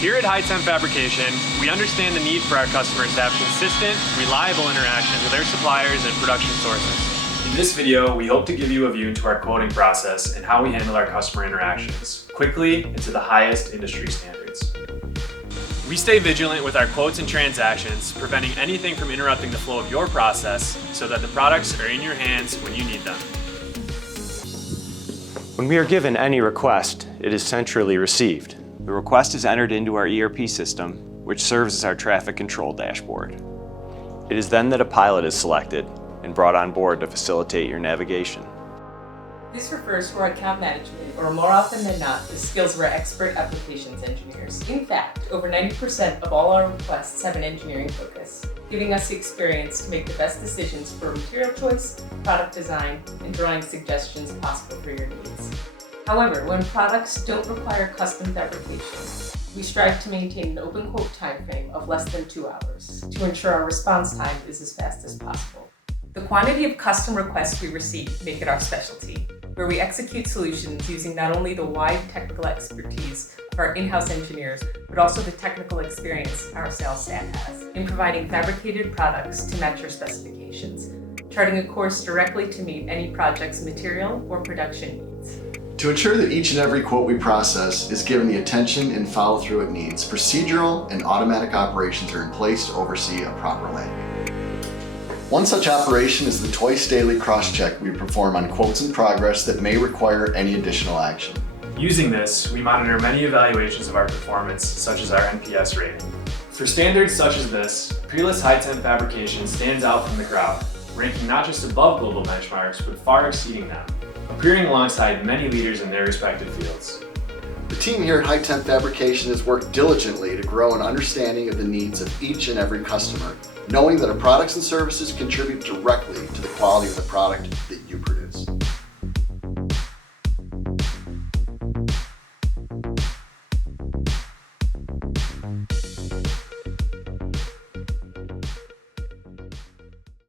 Here at Hi-Temp Fabrication, we understand the need for our customers to have consistent, reliable interactions with their suppliers and production sources. In this video, we hope to give you a view into our quoting process and how we handle our customer interactions, quickly and to the highest industry standards. We stay vigilant with our quotes and transactions, preventing anything from interrupting the flow of your process so that the products are in your hands when you need them. When we are given any request, it is centrally received. The request is entered into our ERP system, which serves as our traffic control dashboard. It is then that a pilot is selected and brought on board to facilitate your navigation. This refers to our account management, or more often than not, the skills of our expert applications engineers. In fact, over 90% of all our requests have an engineering focus, giving us the experience to make the best decisions for material choice, product design, and drawing suggestions possible for your needs. However, when products don't require custom fabrication, we strive to maintain an open quote timeframe of less than 2 hours to ensure our response time is as fast as possible. The quantity of custom requests we receive make it our specialty, where we execute solutions using not only the wide technical expertise of our in-house engineers, but also the technical experience our sales staff has in providing fabricated products to match our specifications, charting a course directly to meet any project's material or production needs. To ensure that each and every quote we process is given the attention and follow-through it needs, procedural and automatic operations are in place to oversee a proper landing. One such operation is the twice daily cross-check we perform on quotes in progress that may require any additional action. Using this, we monitor many evaluations of our performance, such as our NPS rating. For standards such as this, Peerless Hi-Temp Fabrication stands out from the crowd, ranking not just above global benchmarks, but far exceeding them, appearing alongside many leaders in their respective fields. The team here at Hi-Temp Fabrication has worked diligently to grow an understanding of the needs of each and every customer, knowing that our products and services contribute directly to the quality of the product that